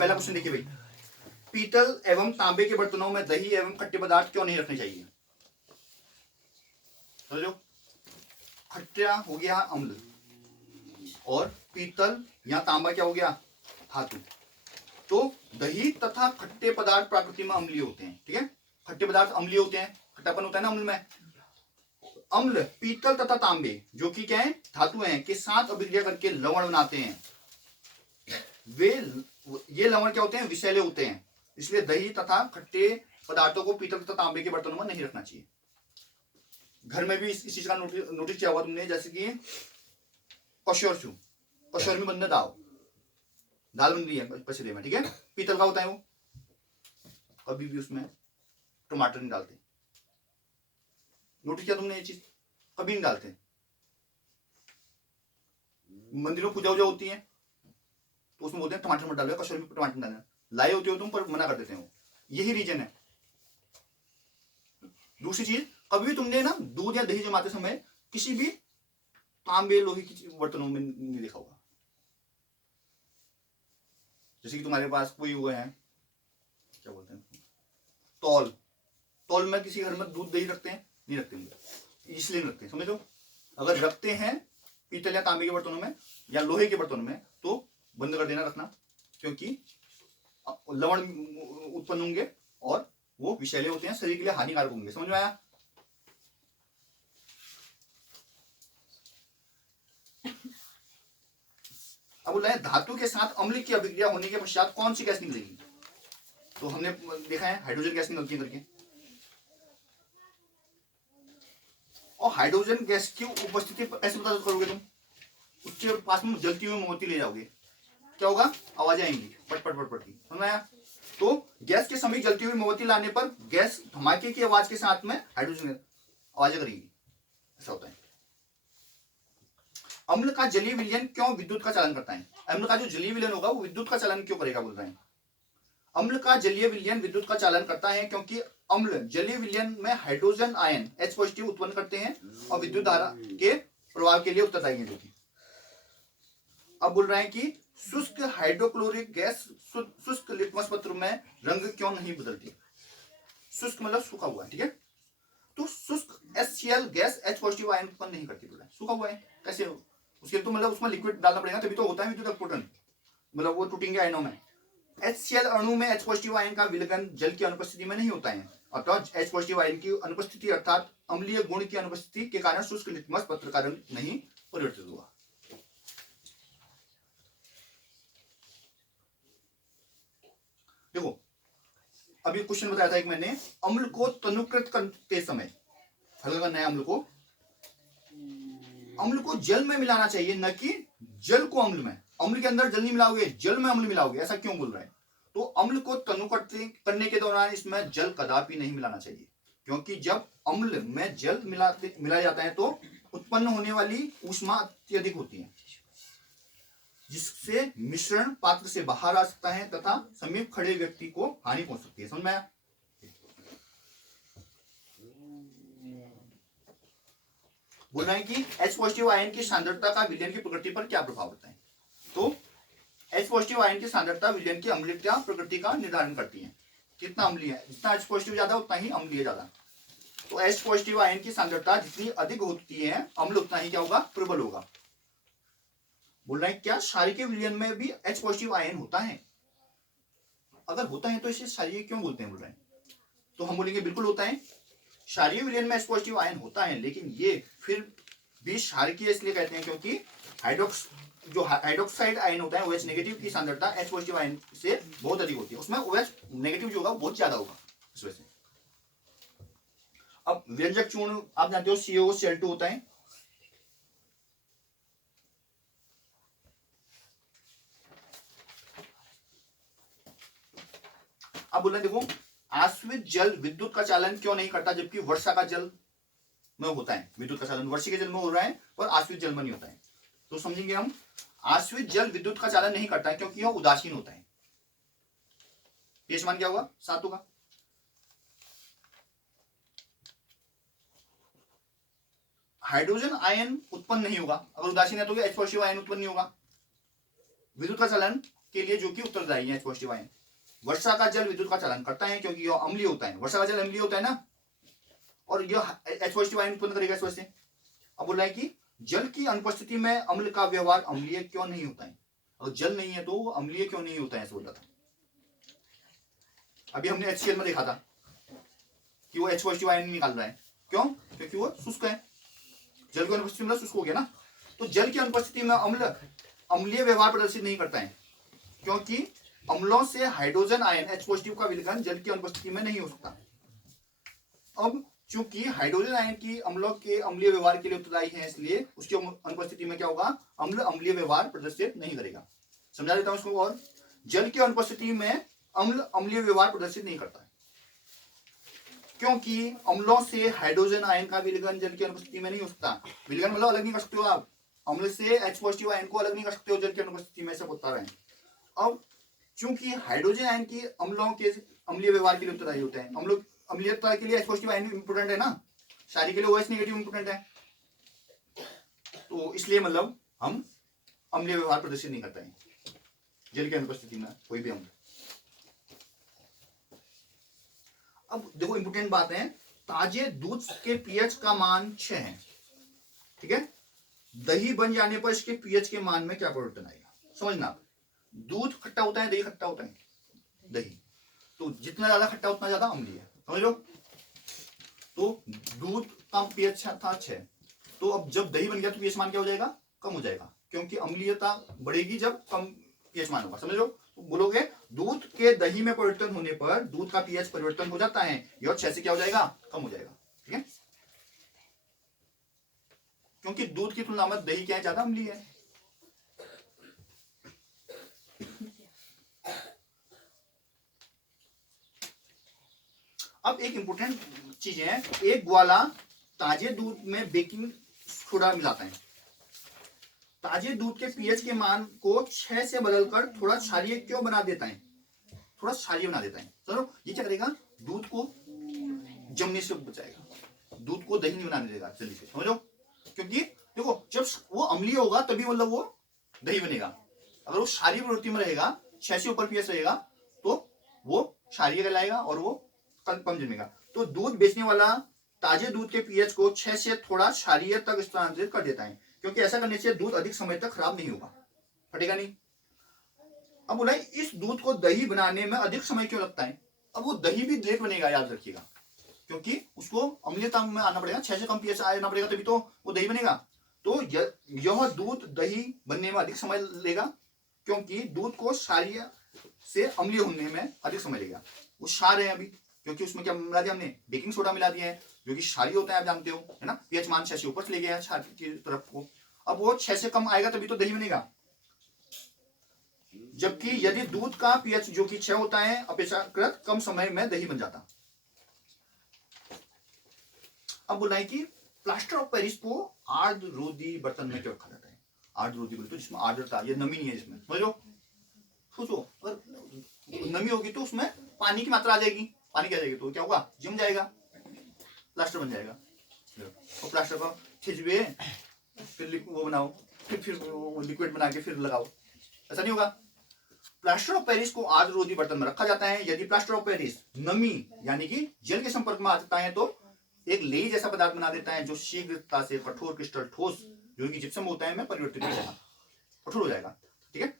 पहला क्वेश्चन देखिए भाई, पीतल एवं तांबे के बर्तनों में दही एवं खट्टे पदार्थ क्यों नहीं रखने चाहिए? समझो, खट्टा हो गया अम्ल और पीतल या तांबा क्या हो गया? धातु। तो दही तथा खट्टे पदार्थ प्रकृति में अम्लीय होते हैं, ठीक है। खट्टे पदार्थ अम्लीय होते हैं, खट्टापन होता है ना अम्ल में। अम्ल पीतल तथा तांबे जो कि क्या है? धातु हैं, के साथ अभिक्रिया करके लवण बनाते हैं। ये लवण क्या होते हैं? विषैले होते हैं। इसलिए दही तथा खट्टे पदार्थों को पीतल तथा तांबे के बर्तनों में नहीं रखना चाहिए। घर में भी इस चीज का नोटिस किया होगा तुमने, जैसे कि कशोर में बंद दाल बन रही है पसीले में, ठीक है। पीतल का होता है वो, कभी भी उसमें टमाटर नहीं डालते। नोटिस किया तुमने ये चीज? कभी नहीं डालते। मंदिरों में पूजा होती है तो उसमें बोलते हैं टमाटर मत डालो, कशोर में टमाटर डालना। लाए होते हो तुम पर मना कर देते हो, यही रीजन है। दूसरी चीज, कभी भी तुमने ना दूध या दही जमाते समय किसी भी तांबे लोहे की बर्तनों में नहीं देखा होगा। जैसे कि तुम्हारे पास कोई हुआ है, क्या बोलते हैं, तौल में किसी घर में दूध दही रखते हैं? नहीं रखते होंगे, इसलिए नहीं रखते। समझो, अगर रखते हैं पीतल या तांबे के बर्तनों में या लोहे के बर्तनों में तो बंद कर देना रखना, क्योंकि लवण उत्पन्न होंगे और वो विषैले होते हैं, शरीर के लिए हानिकारक होंगे। समझ में आया? अब बोला है धातु के साथ अम्ल की अभिक्रिया होने के पश्चात कौन सी गैस निकलेगी? तो हमने देखा है हाइड्रोजन गैस निकलती है करके। और हाइड्रोजन गैस की उपस्थिति ऐसे पता करोगे तुम, उसके पास में जलती हुई मोमबत्ती ले जाओगे, क्या होगा? आवाजें आएंगी पट पट पट पट की। समझ आया? तो गैस के समीप जलती हुई मोमबत्ती लाने पर गैस धमाके की आवाज के साथ में हाइड्रोजन आवाजें करेगी, ऐसा होता है। अम्ल का जलीय विलयन क्यों विद्युत का चालन करता है? अम्ल का जो जलीय विलयन होगा वो विद्युत का चालन क्यों करेगा बोल रहे हैं? अम्ल का जलीय विलयन विद्युत का चालन करता है क्योंकि अम्ल जलीय विलयन में हाइड्रोजन आयन H पॉजिटिव उत्पन्न करते हैं और विद्युत धारा के प्रभाव के लिए उत्तरदायी हैं। अब बोल रहे हैं कि शुष्क हाइड्रोक्लोरिक गैस शुष्क लिटमस पत्र में रंग क्यों नहीं बदलती? शुष्क मतलब सूखा हुआ है, ठीक है। तो शुष्क HCl gas H positive ion उत्पन्न नहीं करती। बोला सूखा हुआ है, कैसे? उसके तो मतलब उसमें लिक्विड डालना पड़ेगा तभी तो होता है विद्युत अपघटन, मतलब वो टूटेंगे आयनों में। HCl अणु में H पॉजिटिव आयन का विलयन जल की अनुपस्थिति में नहीं होता है, अतः H पॉजिटिव आयन की अनुपस्थिति अर्थात अम्लीय गुण की अनुपस्थिति के कारण शुष्क लिटमस पत्र का रंग नहीं परिवर्तित हुआ। देखो, अभी क्वेश्चन बताया था एक मैंने, अम्ल को तनुकृत करते समय हल करना है। अम्ल को जल में मिलाना चाहिए, न कि जल को अम्ल में। अम्ल के अंदर जल नहीं मिलाओगे, जल में अम्ल मिलाओगे, ऐसा क्यों बोल रहा है? तो अम्ल को तनु करने के दौरान इसमें जल कदापि नहीं मिलाना चाहिए, क्योंकि जब अम्ल में जल मिलाया जाता है तो उत्पन्न होने वाली ऊष्मा अत्यधिक होती है, जिससे मिश्रण पात्र से बाहर आ सकता है तथा समीप खड़े व्यक्ति को हानि पहुंच सकती है। समझ में आया? बोल रहे हैं कि H पॉजिटिव आयन की सांद्रता का विलयन की प्रकृति पर क्या प्रभाव होता है? तो H पॉजिटिव आयन की सांद्रता विलयन की अम्लीयता प्रकृति का निर्धारण करती है। कितना अम्लीय है, जितना H पॉजिटिव ज्यादा उतना ही अम्लीय ज्यादा। तो H पॉजिटिव आयन की सांद्रता जितनी अधिक होती है अम्ल उतना ही क्या होगा? प्रबल होगा। बोल रहे हैं क्या क्षारीय विलयन में भी H पॉजिटिव आयन होता है? अगर होता है तो इसे क्षारीय क्यों बोलते हैं? बोल रहे हैं तो हम बोलेंगे बिल्कुल होता है। क्षारीय विलयन में H पॉजिटिव आयन होता है, लेकिन ये फिर भी क्षारीय इसलिए कहते हैं क्योंकि हाइड्रोक्साइड आयन होता है OH नेगेटिव की सांद्रता H पॉजिटिव आयन से बहुत अधिक होती है, उसमें OH नेगेटिव जो होगा बहुत ज्यादा होगा इस वजह से। अब व्यंजक चूर्ण आप जानते हो CaOCl2 होता है। अब बोल रहे देखो, आश्रित जल विद्युत का चालन क्यों नहीं करता, जबकि वर्षा का जल में होता है विद्युत का चालन? वर्षा के जल में हो रहा है और आश्रित जल में नहीं होता है। तो समझेंगे हम, आश्रित जल विद्युत का चालन नहीं करता है क्योंकि यह उदासीन होता है। ये समान क्या होगा? 7 होगा। हाइड्रोजन आयन उत्पन्न नहीं होगा, अगर उदासीन है तो H पॉजिटिव आयन उत्पन्न नहीं होगा। विद्युत का चालन के लिए जो कि उत्तरदायी है H पॉजिटिव आयन। वर्षा का जल विद्युत का चालन करता है क्योंकि यह अम्लीय होता है, वर्षा का जल अम्लीय होता है ना, और यह H पॉजिटिव आयन उत्पन्न करेगा इस वजह से। अब बोला है कि जल की अनुपस्थिति में अम्ल का व्यवहार अम्लीय क्यों नहीं होता है, अगर जल नहीं है तो वो अम्लीय क्यों नहीं होता है, ऐसे बोला था। अभी हमने HCl में देखा था कि वो H पॉजिटिव आयन निकाल रहा है, क्यों, क्योंकि वो शुष्क है, जल की अनुपस्थिति में शुष्क हो गया ना। तो जल की अनुपस्थिति में अम्ल अम्लीय व्यवहार प्रदर्शित नहीं करता है क्योंकि अम्लों से हाइड्रोजन आयन H पॉजिटिव का विलयन जल की अनुपस्थिति में नहीं हो सकता। अब चूंकि हाइड्रोजन आयन की अम्लों के अम्लीय व्यवहार के लिए उत्तरदायी है, इसलिए उसकी अनुपस्थिति में क्या होगा, अम्ल अम्लीय व्यवहार प्रदर्शित नहीं करेगा। समझा देता हूं इसको। और जल की अनुपस्थिति में अम्ल अम्लीय व्यवहार प्रदर्शित नहीं करता है क्योंकि अम्लों से हाइड्रोजन आयन का विलयन जल की अनुपस्थिति में नहीं हो सकता। विलयन मतलब अलग नहीं कर सकते हो आप, अम्ल से H पॉजिटिव आयन को अलग नहीं कर सकते हो जल की अनुपस्थिति में, ऐसा बता रहे हैं। अब चूंकि हाइड्रोजन आयन की अम्लों के अम्लीय व्यवहार के लिए उत्तरदायी होते हैं, अम्लों अम्लीयता के लिए H पॉजिटिव आयन इंपोर्टेंट है ना, शादी के लिए OH नेगेटिव इंपोर्टेंट है, तो इसलिए मतलब हम अम्लीय व्यवहार प्रदर्शित नहीं करते हैं जल की अनुपस्थिति में कोई भी अम्ल। अब देखो इंपोर्टेंट बात है, ताजे दूध के पीएच का मान 6 है, ठीक है। दही बन जाने पर इसके पीएच के मान में क्या परिवर्तन आएगा, समझना। दूध खट्टा होता है, दही खट्टा होता है, दही तो जितना ज्यादा खट्टा उतना ज्यादा अम्लीय है, समझ लो। तो दूध का पीएच था 6, तो अब जब दही बन गया तो पीएच मान क्या हो जाएगा, कम हो जाएगा, क्योंकि अम्लीयता बढ़ेगी जब कम पीएच मान होगा, समझ लो। तो बोलोगे दूध के दही में परिवर्तन होने पर दूध का पीएच परिवर्तन हो जाता है, यह 6 से क्या हो जाएगा, कम हो जाएगा, ठीक है। क्योंकि दूध की तुलना में दही क्या है, ज्यादा अम्लीय है। अब एक इंपोर्टेंट चीज है, एक ग्वाला ताजे दूध में बेकिंग सोडा मिलाता है, ताजे दूध के पीएच के मान को 6 से बदलकर थोड़ा क्षारीय क्यों बना देता है, थोड़ा क्षारीय बना देता है। चलो ये क्या करेगा, दूध को जमने से बचाएगा, दूध को दही नहीं बनाने देगा जल्दी से, समझो। क्योंकि देखो जब वो अम्लीय होगा तभी मतलब वो दही बनेगा, अगर वो क्षारीय प्रवृत्ति में रहेगा, 6 से ऊपर पीएच रहेगा तो वो क्षारीय कहलाएगा और वो कम जमेगा। तो दूध बेचने वाला ताजे दूध के पीएच को 6 से थोड़ा क्षारीय तक स्थानांतरित कर देता है, क्योंकि ऐसा करने से दूध अधिक समय तक खराब नहीं होगा, फटेगा नहीं। अब बोला इस दूध को दही बनाने में अधिक समय क्यों लगता है, अब वो दही भी लेट बनेगा, याद रखिएगा, क्योंकि उसको अम्लीयता में आना पड़ेगा, 6 से कम पीएच आना पड़ेगा तभी तो वो दही बनेगा। तो यह दूध दही बनने में अधिक समय लेगा, क्योंकि दूध को क्षारीय से अम्लीय होने में अधिक समय लेगा। वो क्षार है अभी, क्योंकि उसमें क्या मिला दिया हमने, बेकिंग सोडा मिला दिया है, जो कि क्षारीय होता है, आप जानते हो, है ना। पीएच मान 6 से ऊपर चले गया है क्षार की तरफ को, अब वो 6 से कम आएगा तभी तो दही बनेगा। जबकि यदि दूध का पीएच जो कि 6 होता है, अपेक्षाकृत कम समय में दही बन जाता। अब बोला है कि प्लास्टर ऑफ पेरिस को आर्द्र रोधी बर्तन में क्यों रखा जाता है, आर्द्र रोधी बोले तो जिसमें आर्द्रता, ये नमी नहीं है जिसमें, समझ लो। सोचो अगर नमी होगी तो उसमें पानी की मात्रा आ जाएगी, पानी क्या जाएगी तो क्या होगा, जम जाएगा, प्लास्टर बन जाएगा। और प्लास्टर को खिंचवे फिर वो बनाओ, फिर वो लिक्विड बना के फिर लगाओ, ऐसा नहीं होगा। प्लास्टर ऑफ पेरिस को आर्द्र रोधी बर्तन में रखा जाता है। यदि प्लास्टर ऑफ पेरिस नमी यानी कि जल के संपर्क में आ जाता है तो एक लेई जैसा पदार्थ बना देता है, जो शीघ्रता से कठोर क्रिस्टल ठोस जो कि जिप्सम होता है में परिवर्तित हो जाएगा, कठोर हो जाएगा, ठीक है।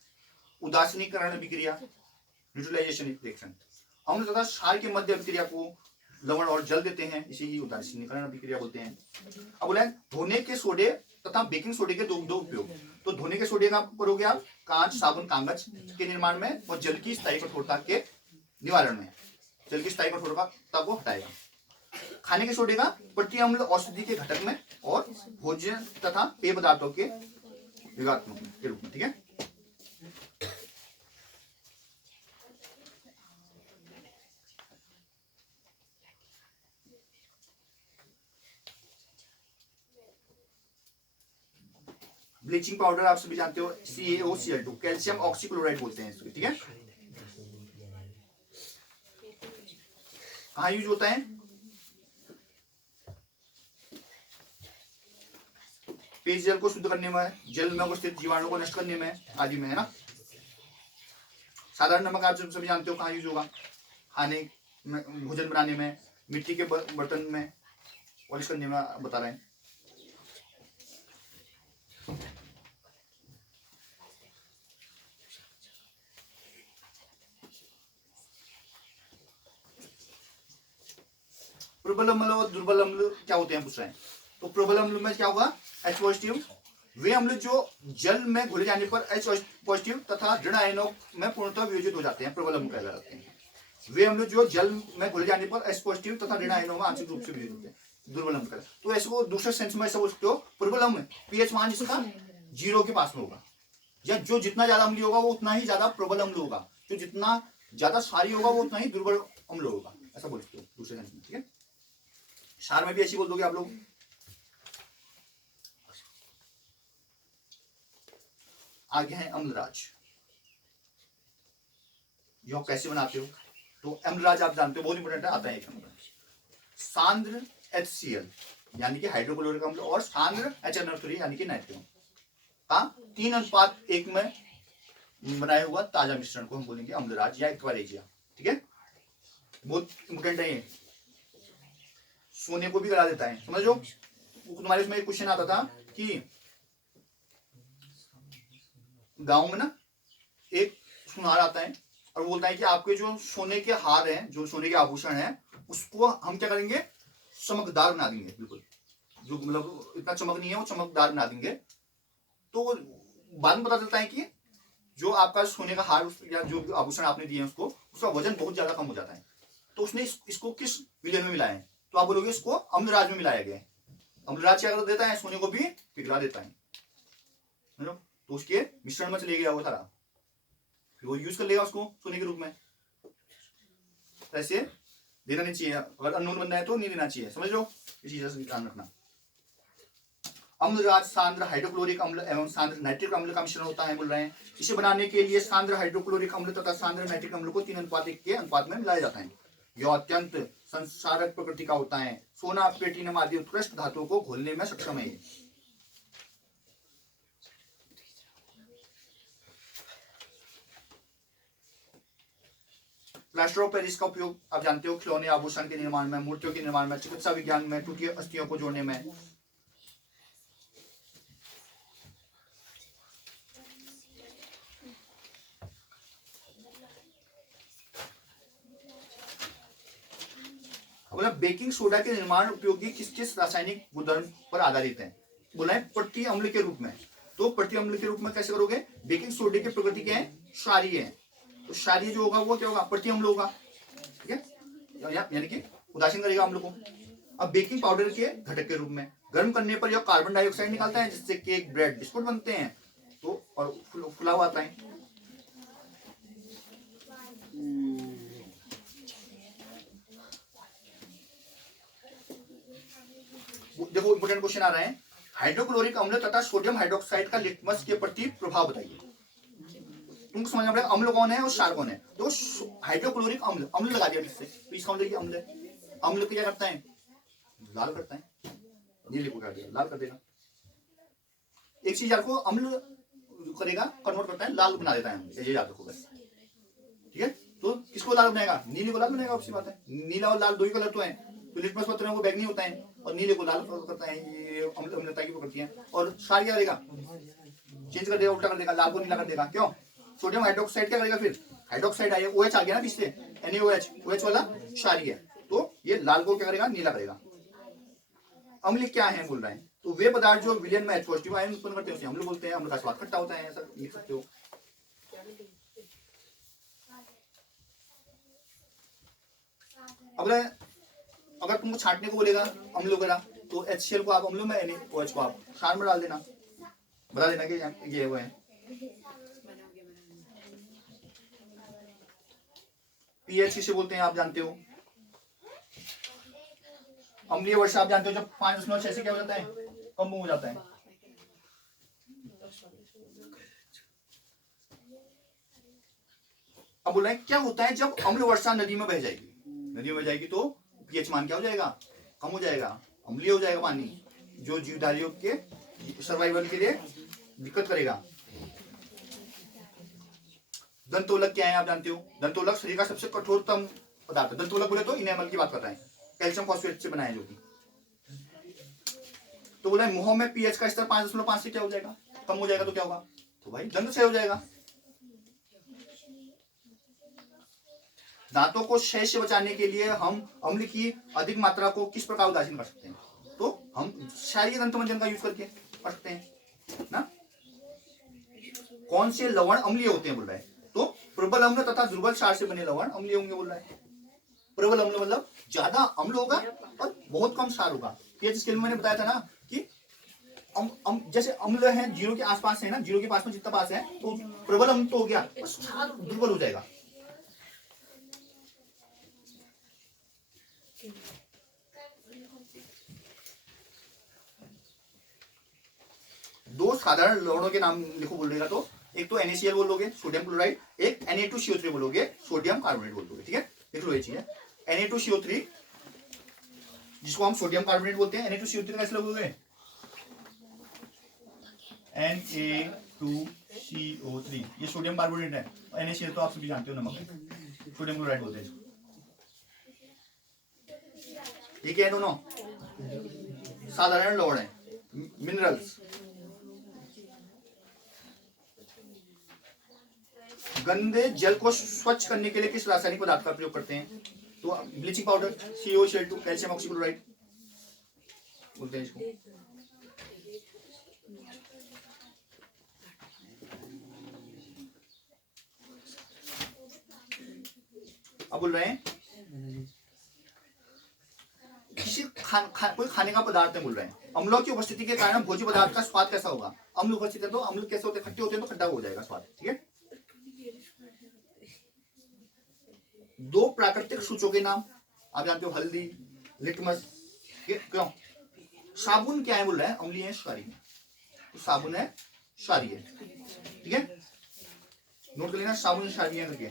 उदासीनीकरण अभिक्रिया, न्यूट्रलाइजेशन रिएक्शन, अम्ल तथा क्षार के मध्य अभिक्रिया को लवण और जल देते हैं, इसे ही उदासीनीकरण अभिक्रिया बोलते हैं। अब बोला धोने के सोडे तथा बेकिंग सोडे के दो उपयोग। तो धोने के सोडे का करोगे आप कांच, साबुन, कागज के निर्माण में, और जल की स्थायी कठोरता के निवारण में, जल की स्थायी कठोरता को हटाएगा। खाने के सोडे का प्रति अम्ल औषधि के घटक में और भोजन तथा पेय पदार्थों के विघात्मक के रूप में, ठीक है। ब्लीचिंग पाउडर आप सभी जानते हो, CaOCl2, कैल्शियम ऑक्सीक्लोराइड बोलते हैं इसको, ठीक है। कहाँ यूज होता है, पेयजल को शुद्ध करने में, जल में उपस्थित जीवाणु को नष्ट करने में आदि में, है ना। साधारण नमक आप सभी जानते हो कहाँ यूज होगा, खाने में, भोजन बनाने में, मिट्टी के बर्तन में पॉलिश करने में बता रहे हैं। प्रबल अम्ल और दुर्बल अम्ल क्या होते हैं पूछ रहे हैं। तो प्रबल अम्ल में क्या होगा, H पॉजिटिव, वे अम्ल जो जल में घुल जाने पर H पॉजिटिव तथा ऋण आयनों में पूर्णतः वियोजित हो जाते हैं, प्रबल अम्ल कहलाते हैं। वे अम्ल जो जल में घुल जाने पर H पॉजिटिव तथा ऋण आयनों में आंशिक रूप से वियोजित होते हैं, दुर्बल अम्ल कहलाते हैं। तो ऐसे को दूसरे सेंस में ऐसा बोल सकते हो, प्रबल अम्ल पीएच मान इसका 0 के पास में होगा, या जो जितना ज्यादा अम्लीय होगा वो उतना ही ज्यादा प्रबल अम्ल होगा, जो जितना ज्यादा क्षारीय होगा वो उतना ही दुर्बल अम्ल होगा, ऐसा बोल सकते हो दूसरे सेंस में। ठीक है, क्षार में भी ऐसी बोल दोगे आप लोग। आगे है अम्लराज, यह कैसे बनाते हो। तो अम्लराज आप जानते हो, बहुत इंपोर्टेंट है, आता है एक नंबर। सांद्र HCl यानी कि हाइड्रोक्लोरिक अम्ल और सांद्र HNO3 यानी कि नाइट्रोजन का 3:1 में बनाया हुआ ताजा मिश्रण को हम बोलेंगे अम्लराज या एक्वारेजिया। ठीक है, बहुत इंपोर्टेंट है ये, सोने को भी गला देता है, समझो। तुम्हारे इसमें एक क्वेश्चन आता था कि गांव में ना एक सुनार आता है और बोलता है कि आपके जो सोने के हार हैं, जो सोने के आभूषण हैं, उसको हम क्या करेंगे, चमकदार बना देंगे, बिल्कुल जो मतलब इतना चमक नहीं है वो चमकदार बना देंगे। तो बाद में पता चलता है कि जो आपका सोने का हार या जो आभूषण आपने दिए उसको, उसका वजन बहुत ज्यादा कम हो जाता है। तो उसने इसको किस विलयन में मिलाया है, तो आप बोलोगे इसको अम्लराज में मिलाया गया है। अम्लराज क्या कर देता है, सोने को भी पिघला देता है, तो उसके मिश्रण में चले गया वो सारा, फिर वो यूज कर लेगा उसको सोने के रूप में। ऐसे देना नहीं चाहिए, अगर अननोन बनना है तो नहीं देना चाहिए, समझ लो, इस चीज से ध्यान रखना। अम्लराज सांद्र हाइड्रोक्लोरिक अम्ल एवं सांद्र नाइट्रिक अम्ल का मिश्रण होता है, बोल रहे हैं। इसे बनाने के लिए सांद्र हाइड्रोक्लोरिक अम्ल तथा सांद्र नाइट्रिक अम्ल को 3:1 के अनुपात में मिलाया जाता है। यह अत्यंत संसारक प्रकृति का होता है। सोना, प्लेटिनम आदि उत्कृष्ट धातुओं को घोलने में सक्षम है। प्लास्टर ऑफ पेरिस का उपयोग आप जानते हो, खिलौने, आभूषण के निर्माण में, मूर्तियों के निर्माण में, चिकित्सा विज्ञान में, टूटी अस्थियों को जोड़ने में। बोला बेकिंग सोडा के निर्माण उपयोगी किस किस रासायनिक गुणधर्म पर आधारित है, बोला है प्रति अम्ल के रूप में। तो प्रति अम्ल के रूप में कैसे करोगे, बेकिंग सोडे की प्रकृति क्या है, क्षारीय है, तो क्षारीय जो होगा वो क्या होगा, प्रति अम्ल होगा। ठीक है, यानी कि उदासीन करेगा अम्ल को। अब बेकिंग पाउडर के घटक के रूप में गर्म करने पर यह कार्बन डाइऑक्साइड निकालता है, जिससे केक, ब्रेड, बिस्कुट बनते हैं, तो और फुला हुआ आता है। देखो इंपोर्टेंट क्वेश्चन आ रहा है, हाइड्रोक्लोरिक अम्ल तथा सोडियम हाइड्रोक्साइड का लिटमस के प्रति प्रभाव बताइए। तुमको समझना पड़ेगा अम्ल कौन है और क्षार कौन है। तो हाइड्रोक्लोरिक अम्ल, अम्ल लगा दिया जिससे, तो इसका मतलब अम्ल है। अम्ल क्या करता है, लाल करता है, नीले को कर देगा, लाल कर देगा। एक चीज आपको अम्ल करेगा, कन्वर्ट करता है, लाल बना देता है, ये याद रखो बस। ठीक है, तो किसको लाल बनाएगा, नीले को लाल बनाएगा, उसकी बात है। नीला और लाल दो ही कलर तो है, तो लिटमस पत्र में वो बैगनी होता है और नीले को लाल करता है, ये अम्लता की प्रकृति है। और क्षार क्या करेगा, चेंज कर देगा, उल्टा कर देगा, लाल को नीला कर देगा। क्यों, सोडियम हाइड्रोक्साइड क्या करेगा, फिर हाइड्रोक्साइड आया, OH आ गया ना पीछे, NaOH, OH वाला क्षारीय है, तो ये लाल को क्या करेगा, नीला करेगा। अम्ल क्या है बोल रहे हैं, तो वे पदार्थ जो विलयन में H पॉजिटिव आयन उत्पन्न करते हैं उसे अम्ल बोलते हैं। अम्ल का स्वाद खट्टा होता है, ऐसा लिख सकते हो। अगर तुमको छांटने को बोलेगा अम्ल वगैरह, तो HCl को आप अम्ल में, NaOH को आप क्षार में डाल देना, बता देना कि ये वो है। pH किसे बोलते हैं आप जानते हो, अम्लीय वर्षा आप जानते हो, जब 5.6 से क्या हो जाता है, कम हो जाता है। अब बोल रहे हैं क्या होता है जब अम्ल वर्षा नदी में बह जाएगी, नदी में बह जाएगी तो pH मान क्या हो जाएगा, कम हो जाएगा, अम्लीय हो जाएगा पानी, जो जीवधारियों के सर्वाइवल के लिए दिक्कत करेगा। दंतोलक क्या है आप जानते हो? दंतोलक शरीर का सबसे कठोरतम पदार्थ है। दंतोलक बोले तो इनेमल की बात कर रहे हैं, कैल्शियम फॉस्फेट से बना है जो कि। तो बोला मुंह में पीएच का स्तर 5.5 से क्या हो जाएगा, कम हो जाएगा तो क्या होगा, तो भाई दंत से हो जाएगा। दांतों को क्षय से बचाने के लिए हम अम्ल की अधिक मात्रा को किस प्रकार उदासीन कर सकते हैं? तो हम क्षारीय दंत मंजन का यूज करके कर सकते हैं ना। कौन से लवण अम्लीय होते हैं बोल रहा है, तो प्रबल अम्ल तथा दुर्बल क्षार से बने लवण अम्लीय होंगे बोल रहा है। प्रबल अम्ल मतलब ज्यादा अम्ल होगा और बहुत कम क्षार होगा। पीएच स्केल में मैंने बताया था ना कि जैसे अम्ल है 0 के आसपास है ना, 0 के पास में जितना पास है तो प्रबल अम्ल तो हो गया, क्षार दुर्बल हो जाएगा। दो साधारण लवणों के नाम लिखो बोलेगा तो एक तो NaCl बोल दोगे, सोडियम क्लोराइड, एक Na2CO3 बोलोगे, सोडियम कार्बोनेट बोल दोगे। ठीक है, लिख लो ये चीज है। Na2CO3 जिसको हम सोडियम कार्बोनेट बोलते हैं, Na2CO3 कैसे लोगे? Na2CO3 ये सोडियम कार्बोनेट है, NaCl तो आप सभी जानते हो नमक है, सोडियम क्लोराइड बोलते हैं। ये क्या है? दोनों साधारण लवण है, मिनरल्स। गंदे जल को स्वच्छ करने के लिए किस रासायनिक पदार्थ का प्रयोग करते हैं? तो bleaching powder, CaCl2, calcium oxychloride बोलते हैं इसको। अब बोल रहे हैं किसी कोई खाने का पदार्थ है बोल रहे हैं, अम्लों की उपस्थिति के कारण भोज्य पदार्थ का स्वाद कैसा होगा? अम्ल उपस्थित है तो अम्ल कैसे होते हैं? खट्टे होते हैं तो खट्टा हो जाएगा स्वाद। ठीक है, दो प्राकृतिक सूचों के नाम आप जानते हो, हल्दी, लिटमस। क्यों? साबुन क्या है बोल रहा है? अम्लीय है, क्षारीय है, तो साबुन है क्षारीय। ठीक है, नोट कर लेना, साबुन क्षारीय करके।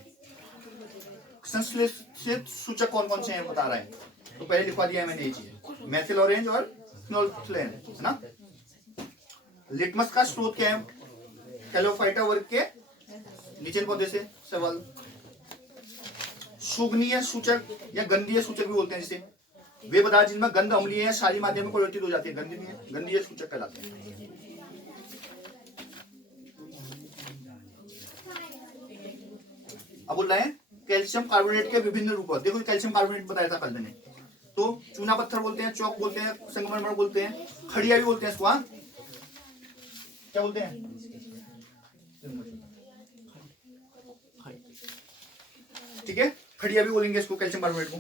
संश्लेषित सूचक कौन कौन से हैं बता रहा है, तो पहले लिखवा दिया है मैंने ये चीज, मैथिल ऑरेंज और फिनोल्फ्थेन है ना। लिटमस का स्रोत क्या है? कैलोफाइटा वर्ग के नीचे पौधे से सवाल। सुगनीय सूचक या गंधीय सूचक भी बोलते हैं जिसे, वे पदार्थ जिनमें गंध अम्लीय है क्षारीय माध्यम में परिवर्तित हो जाती है, गंधीय सूचक कहलाते हैं। अब बोल रहे हैं कैल्शियम कार्बोनेट के विभिन्न रूप। देखो कैल्शियम कार्बोनेट बताया था कल मैंने, तो चूना पत्थर बोलते हैं, चौक बोलते हैं, संगमरमर बोलते हैं, खड़िया भी बोलते हैं इसको। क्या बोलते हैं? ठीक है, खड़िया भी बोलेंगे इसको, कैल्शियम कार्बोनेट को।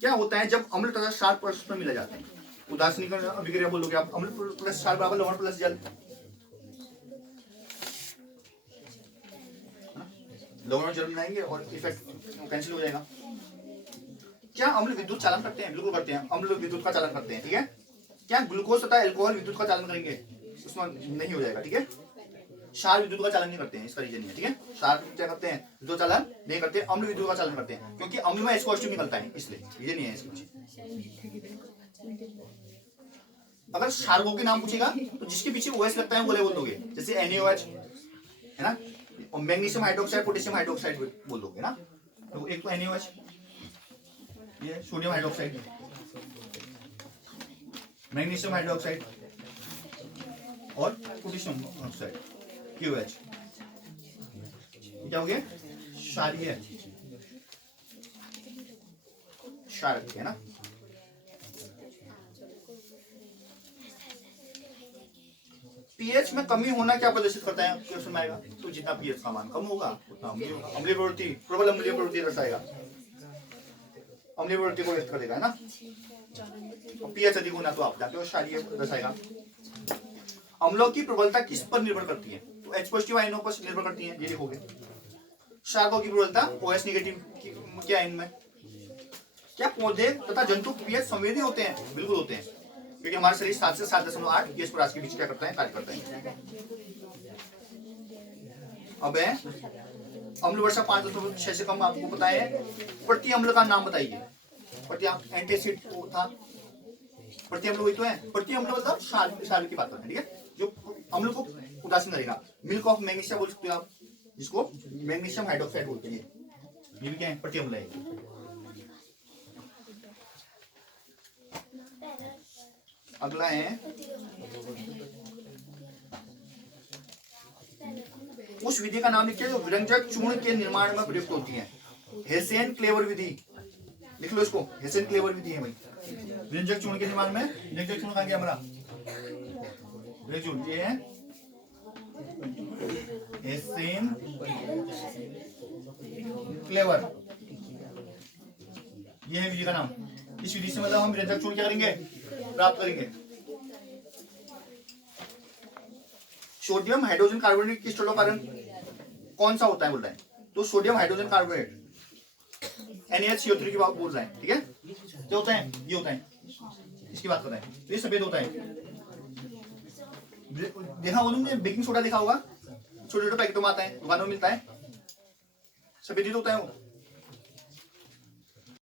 क्या होता है जब अम्ल तथा क्षार परस्पर मिला जाते हैं? उदासीनीकरण अभिक्रिया बोलोगे आप, अम्ल प्लस क्षार बराबर लवण प्लस जल। लवण जल मिलाएंगे और इफेक्ट कैंसिल हो जाएगा। क्या अम्ल विद्युत चालन करते हैं? बिल्कुल करते हैं, अम्ल विद्युत का चालन करते हैं। ठीक है, क्या ग्लूकोज तथा अल्कोहल विद्युत का चालन करेंगे? उसमें नहीं हो जाएगा। ठीक है, क्षार विद्युत का चालन नहीं करते हैं, इसका रीजन है। ठीक है, क्षार क्या करते हैं? विद्युत चालन नहीं करते, अम्ल विद्युत का चालन करते हैं, क्योंकि अम्ल में H2 निकलता है, इसलिए रीजन नहीं है इसके पीछे। अगर क्षारकों के नाम पूछेगा तो जिसके पीछे OH लगता है वो बोल दोगे, जैसे NaOH है ना, और मैग्नीशियम हाइड्रोक्साइड, पोटेशियम हाइड्रोक्साइड बोल दोगे ना। तो एक तो NaOH, ये सोडियम हाइड्रोक्साइड, मैग्नीशियम हाइड्रोक्साइड और पोटेशियम ऑक्साइड KOH, क्या हो गया? क्षारीय क्षारक है ना। पीएच में कमी होना क्या प्रदर्शित करता है? क्वेश्चन में आएगा, तो जितना पीएच का मान कम होगा उतना अम्लीय प्रवृत्ति, प्रबल अम्लीय प्रवृत्ति दर्शाएगा, अम्लीय प्रवृत्ति को व्यक्त करेगा, है ना। पीएच अधिक होना तो आप जानते हो क्षारीय दर्शाएगा। अम्लों की प्रबलता किस पर निर्भर करती है? तो H पॉजिटिव आयनों पर निर्भर करती है, ये लिखोगे। क्षारकों की प्रबलता OH नेगेटिव क्या है इनमें? क्या पौधे तथा जंतु पीएच संवेदी होते हैं? बिल्कुल होते हैं, क्योंकि हमारा शरीर 7 से 7.8 पीएच पर के बीच क्या करता है? कार्य करता है। अब है अम्ल वर्षा 5.6 से कम आपको पता है। प्रति अम्ल का नाम बताइए। प्रति एंटीएसिड था, प्रति अम्ल वही तो है। प्रति अम्ल मतलब क्षार की बात करते हैं। ठीक है, जो अम्ल को उदासीन करेगा। मिल्क ऑफ मैग्नीशिया बोल सकते हो आप, जिसको मैग्नीशियम हाइड्रोक्साइड बोलते हैं। ये भी क्या है, प्रति अम्ल है। अगला है, उस विधि का नाम लिखिए जो व्यंजक चूर्ण के निर्माण में प्रयुक्त होती है। हेसेन क्लेवर विधि, लिख लो इसको, हेसेन क्लेवर विधि है भाई व्यंजक चूर्ण के निर्माण में। व्यंजक चूर्ण कहाँ गया हमारा, ये है हेसेन क्लेवर, ये है विधि का नाम। इस विधि से मतलब हम व्यंजक चूर्ण क्या करेंगे, प्राप्त करेंगे। सोडियम हाइड्रोजन कार्बोनेट क्रिस्टलों का रंग कौन सा होता है बोल रहा है, तो सोडियम हाइड्रोजन कार्बोनेट NaHCO3 की बात बोल रहा है, ठीक है। क्या होता है, ये होता है, इसकी बात कर रहा है, ये सफेद होता है। देखा वो तुमने बेकिंग सोडा देखा होगा, छोटे छोटे पैकेटों में आता है, दुकानों में मिलता है, सफेद ही तो होता है वो।